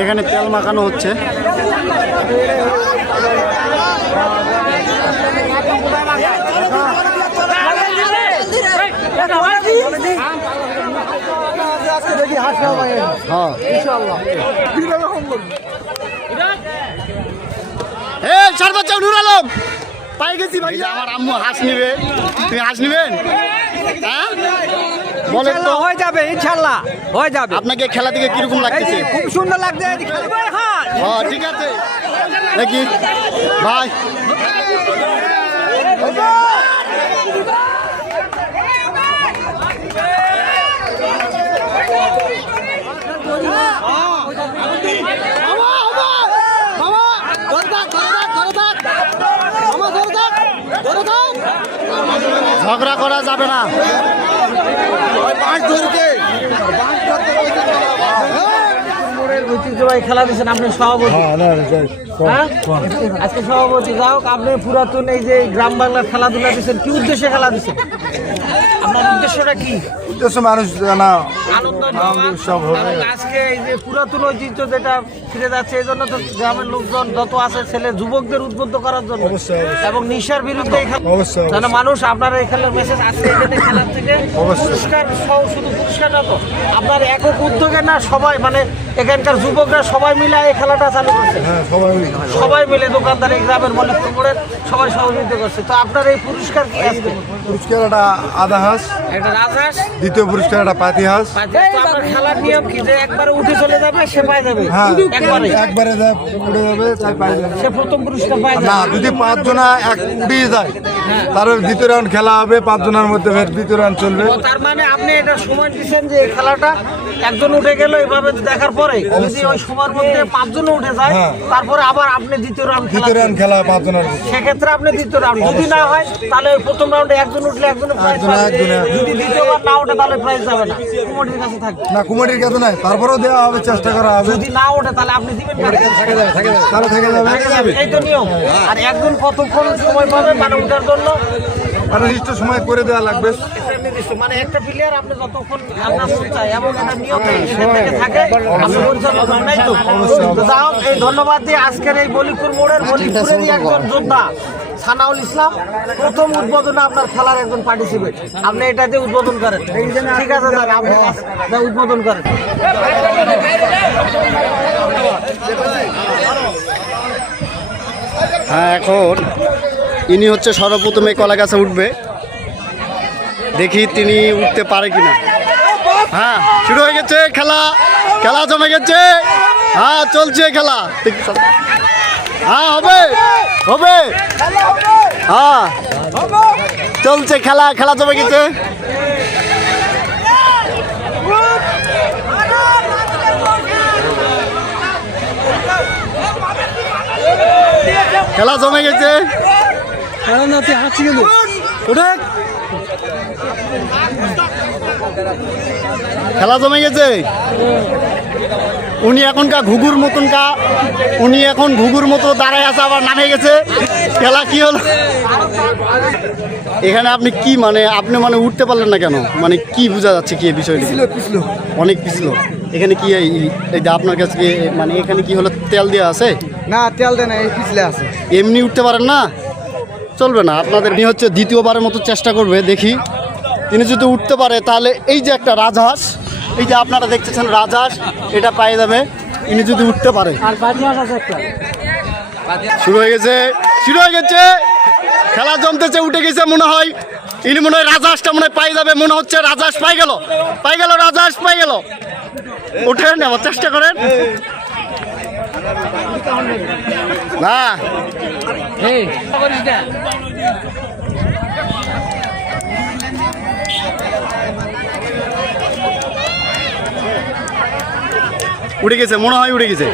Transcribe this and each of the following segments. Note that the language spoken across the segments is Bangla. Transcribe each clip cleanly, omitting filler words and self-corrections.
এখানে তেল মাখানো হচ্ছে। পাই গেছি ভাই, আমার আম্মু হাঁস নিবে, তুমি হাঁস নিবেন? হ্যাঁ বলেন তো। হয়ে যাবে ইনশাআল্লাহ, হয়ে যাবে। আপনাকে খেলা থেকে কিরকম লাগছে? খুব সুন্দর লাগছে। হ্যাঁ ঠিক আছে দেখি ভাই। ঝগড়া করা যাবে না। ঐতিহ্যবাহী খেলা দিচ্ছেন আপনি সভাপতি। আজকে সভাপতি যাও, আপনি পুরাতন এই যে গ্রাম বাংলার খেলাধুলা দিচ্ছেন, কি উদ্দেশ্যে খেলা দিচ্ছেন? আপনার উদ্দেশ্যটা কি? উদ্দেশ্য মানুষ জানা আনন্দ উৎসব হবে। আজকে এই যে পুরাতন ঐতিহ্য যেটা ফিরে যাচ্ছে, এই জন্য তো গ্রামের লোকজন যত আছে ছেলে যুবকদের উদ্বুদ্ধ করার জন্য এবং নেশার বিরুদ্ধে যেন মানুষ আপনারা এই খেলার মেসেজ আজকে এখানে খেলার থেকে পুরস্কার সহ, শুধু পুরস্কার না তো আপনার একক উদ্যোগে না, সবাই মানে এখানকার যুবকরা সবাই মিলে এই খেলাটা চালু করছে। সবাই মিলে দোকানদার এই গ্রামের মল্লিকপুর মোড়ের সবাই সহযোগিতা করছে। তো আপনার এই পুরস্কার কি আসবে? পুরস্কার একটা আধা হাঁস, একটা রাজহাঁস, দ্বিতীয় পুরস্কার একটা পাতি হাঁস। আপনার খেলার নিয়ম কি যে একবারে উঠে চলে যাবে সে পাই যাবে? হ্যাঁ একবারে একবারে উঠে যাবে তাই পাই যাবে। সে প্রথম পুরস্কার পাই না, যাবে। যদি 5 জনা এক উঠে যায় তার দ্বিতীয় রাউন্ড খেলা হবে, 5 জনের মধ্যে ফের দ্বিতীয় রাউন্ড চলবে। তো তার মানে আপনি এটা সময় দিচ্ছেন যে এই খেলাটা একজন উঠে গেল এভাবে দেখার পরে যদি ওই সময়ের মধ্যে 5 জন উঠে যায়, তারপরে আবার আপনি দ্বিতীয় রাউন্ড খেলা 5 জনের মধ্যে। সেক্ষেত্রে আপনি দ্বিতীয় রাউন্ড, যদি না হয় তাহলে ওই প্রথম রাউন্ডে একজন উঠলে একজনের প্রাইজ পাবে, যদি দ্বিতীয়বার না ওঠে তাহলে প্রাইজ যাবে না, কুমোটির কাছে থাকবে। না, কুমারীর কাছে নাই, তারপরেও দেওয়া হবে, চেষ্টা করা হবে। যদি না ওঠে তাহলে আপনি দিবেন না, তাহলে থেকে যাবে। এই তো নিয়ম। আর একজন কতক্ষণ সময় পাবে মানে ওঠার জন্য? নির্দিষ্ট সময় করে দেওয়া লাগবে। মানে একটা প্লেয়ার আপনি যতক্ষণ আপনার মন চায় এবং একটা নিয়ম থাকে আপনি পরিচালনা করেন, নাই তো? তো যাও, এই ধন্যবাদ দিয়ে আজকের এই মল্লিকপুর মোড়ের মল্লিকপুরেরই একজন যোদ্ধা সানাউল ইসলাম প্রথম উদ্বোধনে আপনার খেলার একজন পার্টিসিপেট, আপনি এটা দিয়ে উদ্বোধন করেন। ঠিক আছে স্যার, আপনি উদ্বোধন করেন। হ্যাঁ, এখন ইনি হচ্ছে সর্বপ্রথম এই কলা গাছে উঠবে, দেখি তিনি উঠতে পারে কিনা। হ্যাঁ, শুরু হয়ে গেছে খেলা, খেলা জমে গেছে। হ্যাঁ, চলছে খেলা। হ্যাঁ, হবে হবে। হ্যাঁ, চলছে খেলা, খেলা জমে গেছে। খেলা জমে গেছে। খেলা জমে গেছে। উনি এখনকার ঘুঘুর মতন উনি এখন ঘুঘুর মতো দাঁড়ায় আছে, আবার নামে গেছে। খেলা কি হলো এখানে? আপনি কি মানে আপনি মানে উঠতে পারলেন না কেন? মানে কি বোঝা যাচ্ছে কি এই বিষয়টা? অনেক পিছলো। এখানে কি এই যে আপনার কাছে মানে এখানে কি হলো, তেল দেওয়া আছে? না, তেল দেয় না, এই পিছলে আছে। এমনি উঠতে পারেন না, চলবে না আপনাদের। নিয়ে হচ্ছে দ্বিতীয়বারের মতো চেষ্টা করবে, দেখি তিনি যদি উঠতে পারে তাহলে এই যে একটা রাজহাঁস, এই যে আপনারা দেখতেছেন রাজহাঁস, এটা পাই যাবে ইনি যদি উঠতে পারে। শুরু হয়ে গেছে, শুরু হয়ে গেছে, খেলা জমতেছে, উঠে গেছে মনে হয়। ইনি মনে হয় রাজহাঁসটা মনে হয় পাই যাবে, মনে হচ্ছে রাজহাঁস পাই গেল, পাই গেল, রাজহাঁস পাই গেল। উঠে নেওয়ার চেষ্টা করেন। না, উঠে গেছে মনে হয়, উঠে গেছে।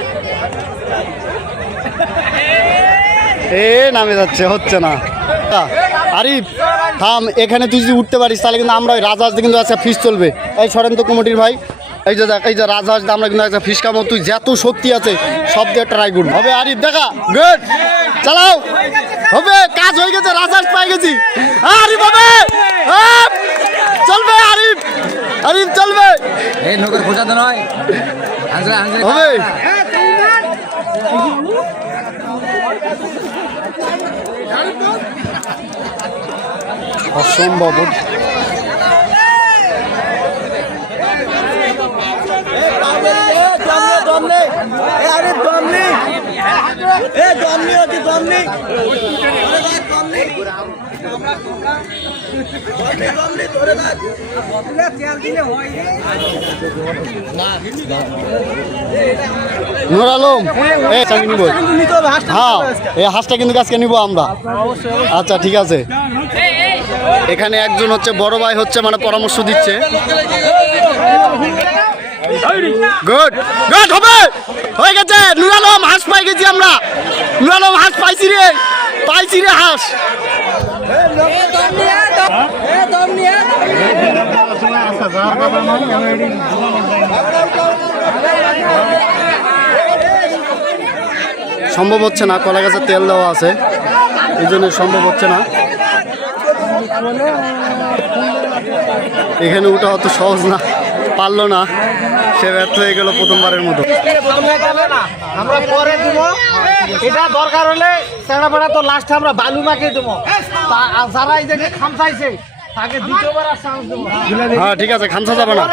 নামে যাচ্ছে, হচ্ছে না। আরিফ থাম, এখানে তুই যদি উঠতে পারিস তাহলে কিন্তু আমরা ওই রাজহাঁস কিন্তু আচ্ছা ফিস চলবে। এই সরেন তো কমিটির ভাই, এই যে দেখ, এই যে রাজহাঁস আমরা কিন্তু একটা ফিস কামো, তুই যত শক্তি আছে সব দিয়ে ট্রাই করবো। হবে আরিফ, দেখা গুড, চালাও, হবে, কাজ হয়ে গেছে, রাজহাঁস পাই গেছি। আরিফ হবে, চলবে আরিফ, আরিফ চলবে এই নৌকার খোঁজা তো নয় হবে অসম্ভব নূর আলম চাবি নিব হ্যাঁ এই হাঁসটা কিন্তু আজকে নিব আমরা আচ্ছা ঠিক আছে এখানে একজন হচ্ছে বড় ভাই হচ্ছে মানে পরামর্শ দিচ্ছে গুড গুড হবে হয়ে গেছে নূর আলম হাঁস পাই গেছি আমরা নূর আলম হাঁস পাইছি রে হাঁস সম্ভব হচ্ছে না কলা গাছের তেল দেওয়া আছে এই জন্য সম্ভব হচ্ছে না এখানে ওঠা অত সহজ না পারলো না সে ব্যর্থ হয়ে গেল প্রথমবারের মতো আমরা পরে দিব এটা দরকার হলে চেড়া বেড়া তো লাস্টে আমরা বালু মাখিয়ে দেবো যারা এই জায়গায় খামচাইছে তাকে দ্বিতীয়বার আর চান্স দেবো হ্যাঁ ঠিক আছে খামসা যাবে না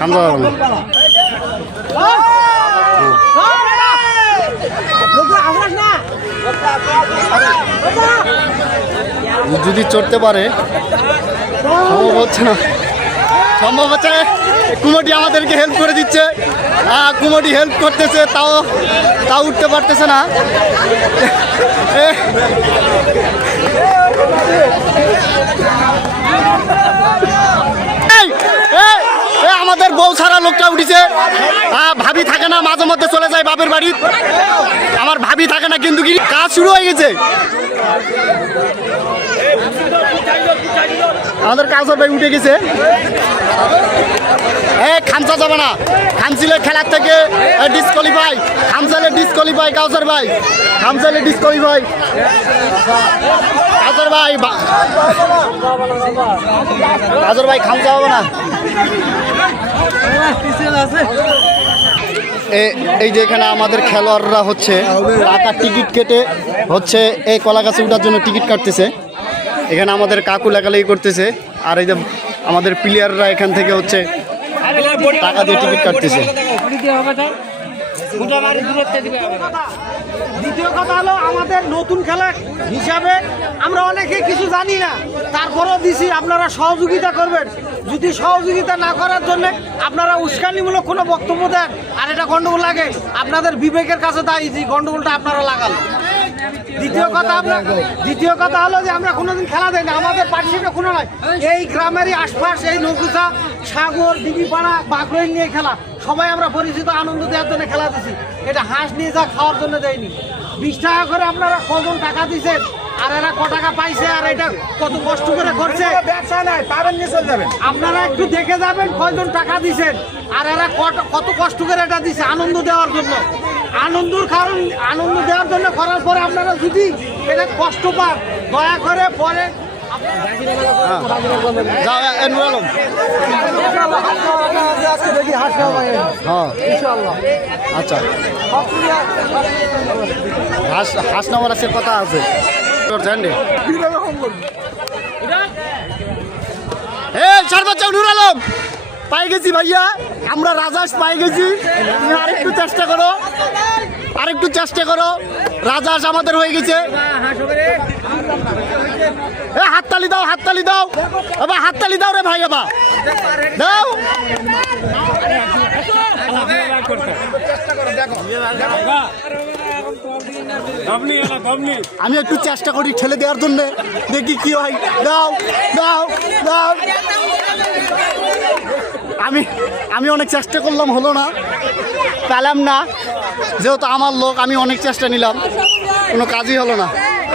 খামসা যাবে না যদি চড়তে পারে সম্ভব হচ্ছে না সম্ভব হচ্ছে কুমোটি আমাদেরকে হেল্প করে দিচ্ছে কুমোটি হেল্প করতেছে তাও উঠতে পারতেছে না আমাদের বউ ছাড়া লোকটা উঠেছে ভাবি থাকে না মাঝে মধ্যে চলে যায় বাপের বাড়ি আমার ভাবি থাকে না কিন্তু কি কাজ শুরু হয়ে গেছে আমাদের কাউসার ভাই উঠে গেছে খামসা যাবে না খামছিলে খেলার থেকে ডিসকোয়ালিফাই খামসালে ডিসকোয়ালিফাই কাউসার ভাই খামসালে ডিসকোয়ালিফাই কাউসার ভাই কাউসার ভাই খামসা হবে না এই যে এখানে আমাদের খেলোয়াড়রা হচ্ছে টাকার টিকিট কেটে হচ্ছে এই কলা গাছে ওঠার জন্য টিকিট কাটতেছে এখানে আমাদের কাকু লেখালেখি করতেছে আর এই যে আমাদের প্লেয়াররা এখান থেকে হচ্ছে টাকা দিয়ে টিকিট কাটতেছে দ্বিতীয় কথা হলো আমাদের নতুন খেলা হিসাবে আমরা অনেকে কিছু জানি না তারপরেও দিছি আপনারা সহযোগিতা করবেন যদি সহযোগিতা না করার জন্য আপনারা উস্কানিমূলক কোনো বক্তব্য দেন আর এটা গন্ডগোল লাগে আপনাদের বিবেকের কাছে দায়ী যে গন্ডগোলটা আপনারা লাগান দ্বিতীয় কথা হলো যে আমরা কোনোদিন খেলা দেয় না আমাদের পার্টিসিপেট কোনো নয় এই গ্রামেরই আশপাশ এই নৌকুচা সাগর দিঘিপাড়া বাঘরইল নিয়ে খেলা সবাই আমরা পরিচিত আনন্দ দেওয়ার জন্য খেলা দিছি এটা হাঁস নিয়ে যা খাওয়ার জন্য দেয়নি 20 টাকা করে আপনারা কজন টাকা দিচ্ছেন আর এরা ক টাকা পাইছে আর এটা কত কষ্ট করে করছে আপনারা একটু দেখে যাবেন কয়জন টাকা দিচ্ছেন আর এরা কত কষ্ট করে এটা দিছে আনন্দ দেওয়ার জন্য আনন্দের কারণ আনন্দ দেওয়ার জন্য করার পরে আপনারা যদি এটা কষ্ট পান দয়া করে পরে আচ্ছা হাঁস নামার আছে কথা আছে সর্বোচ্চ নূর আলম পাই গেছি ভাইয়া আমরা রাজাস পাই গেছি তুমি আরেকটু চেষ্টা করো রাজাস আমাদের হয়ে গেছে হাততালি দাও এবার হাততালি দাও রে ভাই এবার দাও আমি একটু চেষ্টা করি ঠেলে দেওয়ার জন্য দেখি কি হয় দাও দাও দাও আমি অনেক চেষ্টা করলাম হলো না পেলাম না যেহেতু আমার লোক আমি অনেক চেষ্টা নিলাম কোনো কাজই হলো না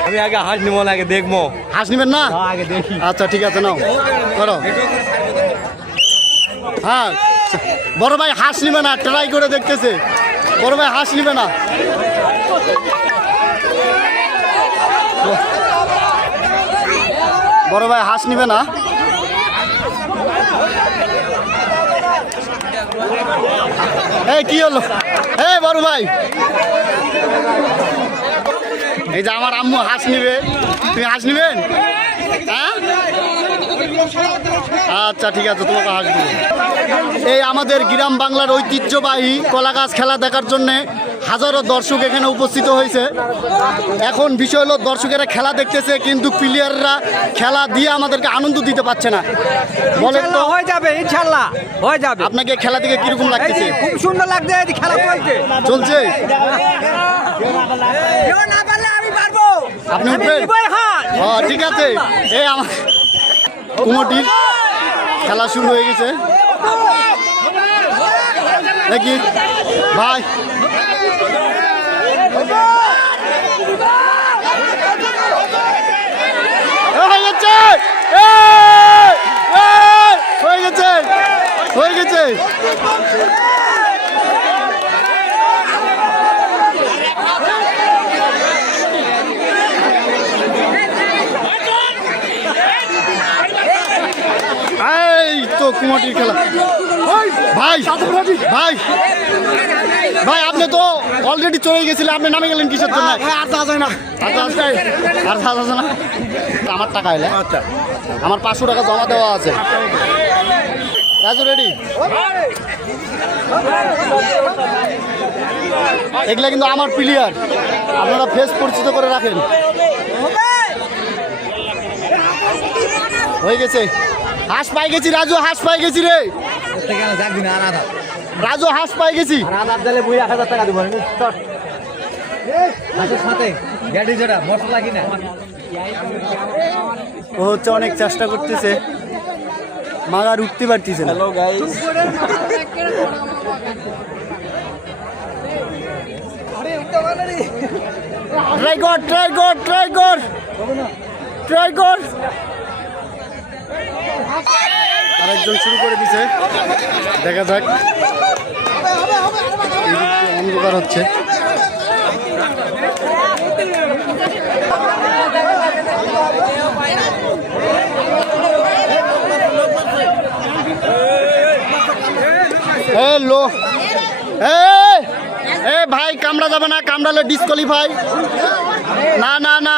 আমি আগে হাঁস নিব না আগে দেখবো হাঁস নিবেন না আগে দেখি আচ্ছা ঠিক আছে নাও করো হ্যাঁ বড় ভাই হাঁস নিবে না ট্রাই করে দেখতেছে বড় ভাই হাঁস নিবে না বড় ভাই হাঁস নিবে না এই কি হলো? এই বড় ভাই, এই যে আমার আম্মু হাঁস নিবে, তুমি হাঁস নিবেন? হ্যাঁ, আচ্ছা ঠিক আছে, তোমাকে হাঁস দিবে। এই আমাদের গ্রাম বাংলার ঐতিহ্যবাহী কলাগাছ খেলা দেখার জন্যে হাজারো দর্শক এখানে উপস্থিত হয়েছে। এখন বিষয় হলো দর্শকেরা খেলা দেখতেছে, কিন্তু প্লেয়াররা খেলা দিয়ে আমাদেরকে আনন্দ দিতে পারছে না। বলেন তো, হয়ে যাবে ইনশাল্লাহ, হয়ে যাবে। আপনাকে খেলা দেখে কিরকম লাগতেছে? খুব সুন্দর লাগছে, এই খেলা চলছে। চলছে? কেউ না পারলে আমি পারবো। আপনি উঠবেন? হ্যাঁ, ও ঠিক আছে। এই আমার কুমটির খেলা শুরু হয়ে গেছে নাকি ভাই? হয়ে গেছে, হয়ে গেছে, হয়ে গেছে। এই তো কুমাটির খেলা। ভাই ভাই ভাই, আপনি তো অলরেডি চলে গেছিলেন, আপনি নামে গেলেন কিসের জন্য? আর যাওয়া যায় না, আর যাওয়া যায় না। আমার টাকা এলে আমার 500 টাকা জমা দেওয়া আছে। রাজু রেডি? এগুলা কিন্তু আমার প্লেয়ার, আপনারা ফেস পরিচিত করে রাখেন। হয়ে গেছে, হাঁস পাই গেছি রাজু, হাঁস পাই গেছি রে রাজু, হাঁস পাই গেছি। ও হচ্ছে অনেক চেষ্টা করতেছে, মাগার উঠতে পারতেছে না। ট্রাই কর, ট্রাই কর, ট্রাই কর, ট্রাই কর। আরেকজন শুরু করে দিছে, দেখা যাক। অন্ধকার হচ্ছে। হ্যালো, এ ভাই কামড়া যাবে না, কামড়ালে ডিসকোয়ালিফাই। না না না,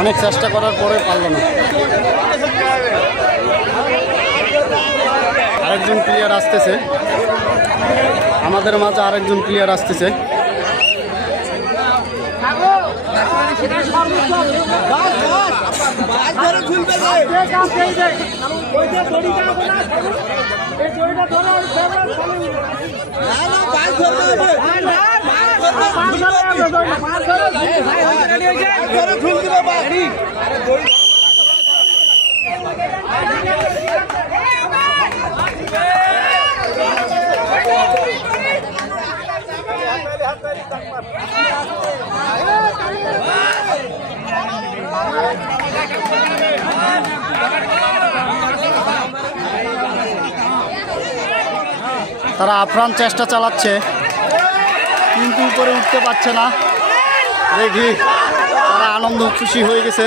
অনেক চেষ্টা করার পরে পারল না। আরেকজন প্লেয়ার আসতেছে আমাদের মাঝে, আরেকজন প্লেয়ার আসতেছে। তারা আপ্রাণ চেষ্টা চালাচ্ছে, কিন্তু উপরে উঠতে পারছে না। দেখি তারা আনন্দ খুশি হয়ে গেছে।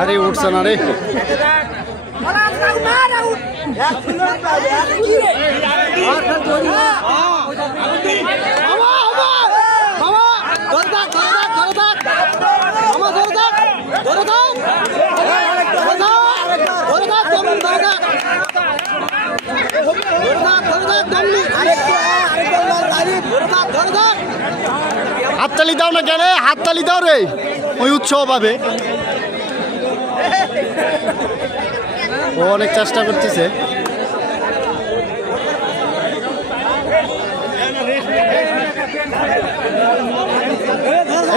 আরে উঠছে না রে, হাততালি দাও না কেন? হাততালি দাও রে, ওই উৎসাহ পাবে। ও অনেক চেষ্টা করতেছে।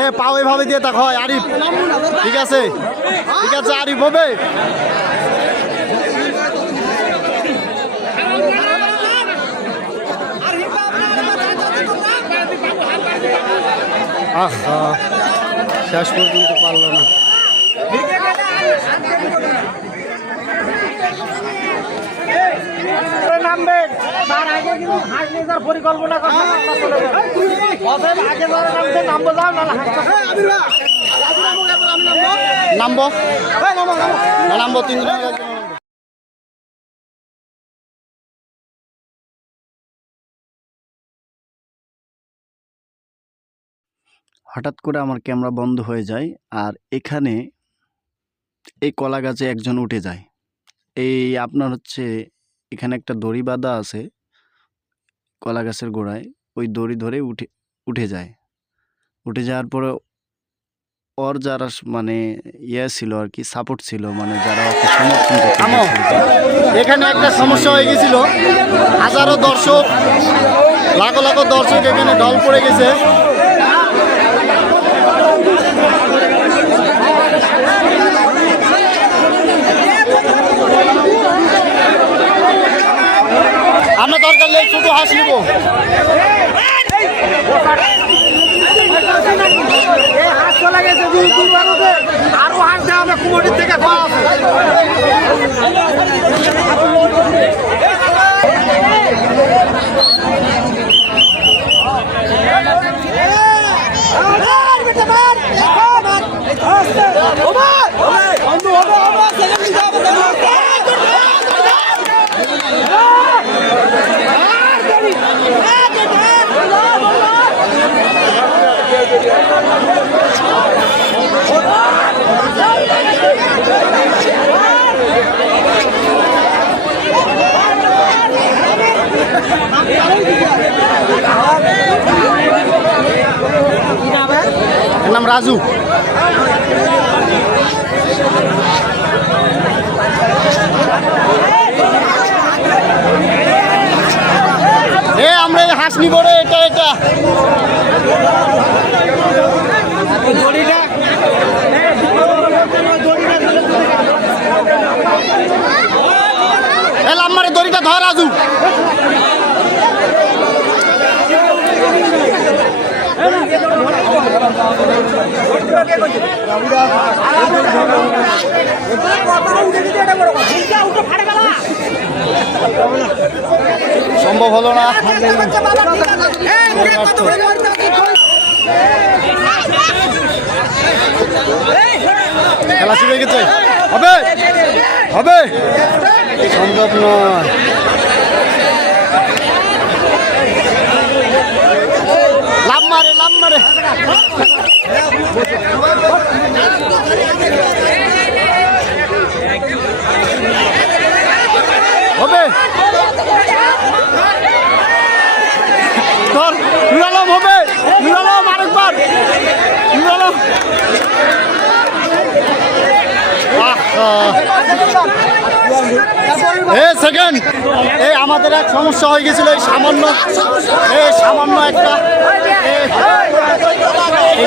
এ পাও এভাবে দিয়ে তাক হয় আরিফ, ঠিক আছে ঠিক আছে, আরিফ হবে। আহা, শেষ পর্যন্ত পারলো না। নামবেন তার আগে কিন্তু হাঁস নিয়ে যাওয়ার পরিকল্পনা করতে অতএব আগে যারা নামছে নামবো যাও না নামবো না নামবো, তিনজন নামবো। হঠাৎ করে আমার ক্যামেরা বন্ধ হয়ে যায়, আর এখানে এই কলা গাছে একজন উঠে যায়। এই আপনার হচ্ছে এখানে একটা দড়ি বাঁধা আছে কলা গাছের গোড়ায়, ওই দড়ি ধরে উঠে যায়। উঠে যাওয়ার পরে ওর যারা মানে ইয়ে ছিল আর কি, সাপোর্ট ছিল, মানে যারা ওকে সমর্থন করতে, এখানে একটা সমস্যা হয়ে গেছিল। হাজারো দর্শক, লাখো লাখো দর্শক এখানে ঢল পড়ে গেছে। আমরা দরকার নেই, শুধু হাঁস নিব। হাঁস চলে গেছে, আরো হাঁস দেওয়া হবে কুমোটির থেকে খাওয়া আছে। এর নাম রাজু। আমরা এই হাঁস নিব রে, এটা লাম্বারে দড়িটা ধর রাজু। সম্ভব হলো না। খেলা শুরু হয়ে গেছে, হবে হবে, সম্ভব নয়। লাভ মারে হবে, তোর নুর আলম হবে, নুর আলম আরেকবার, নুর আলম। সেকেন্ড, এই আমাদের এক সমস্যা হয়ে গেছিল, এই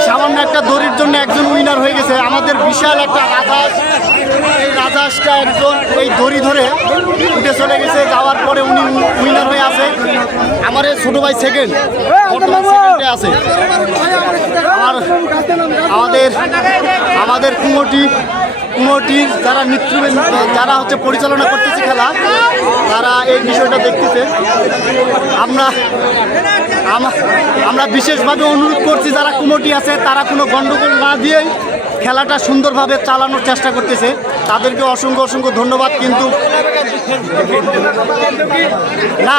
সামান্য একটা দড়ির জন্য একজন উইনার হয়ে গেছে। আমাদের বিশাল একটা রাজহাঁস, এই রাজহাঁসটা একজন এই দড়ি ধরে উঠে চলে গেছে, যাওয়ার পরে উনি উইনার হয়ে আছে। আমার এই ছোটো ভাই সেকেন্ডে আছে। আমাদের কুমোটির যারা নেতৃবৃন্দ, যারা হচ্ছে পরিচালনা করতেছে খেলা, তারা এই বিষয়টা দেখতেছে। আমরা বিশেষভাবে অনুরোধ করছি, যারা কুমোটি আছে তারা কোনো গণ্ডগোল না দিয়েই খেলাটা সুন্দরভাবে চালানোর চেষ্টা করতেছে। তাদেরকে অসংখ্য ধন্যবাদ। কিন্তু না